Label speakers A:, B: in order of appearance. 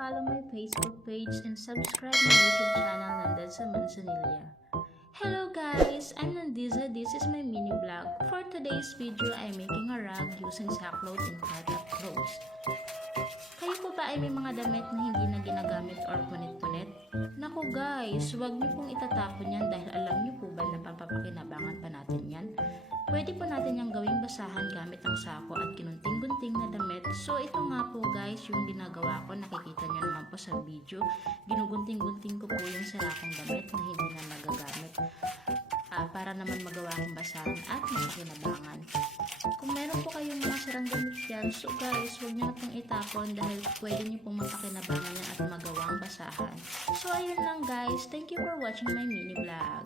A: follow my Facebook page and subscribe my YouTube channel Nandansa Manzanilla. Hello guys! I'm Nandiza. This is my mini vlog. For today's video, I'm making a rug using sackcloth and cut-up clothes. Kayo po ba ay may mga damit na hindi na ginagamit or punit-punit? Naku guys, huwag niyo pong itatapon yan dahil alam niyo po ba na papapakinabangan pa natin yan? Pwede po natin yung gawing basahan gamit ang sako at kinunting-gunting na damit. So ito nga po guys yung ginagawa ko. Nakikita nyo naman po sa video. Ginugunting-gunting ko po yung sirakong damit na hindi na nagagamit. Ah, para naman magawa kong basahan at makakinabangan. Kung meron po kayong mga sarang damit dyan, so guys, huwag nyo na pong itapon dahil pwede nyo pong mapakinabangan yan at magawang basahan. So ayun lang guys, thank you for watching my mini vlog.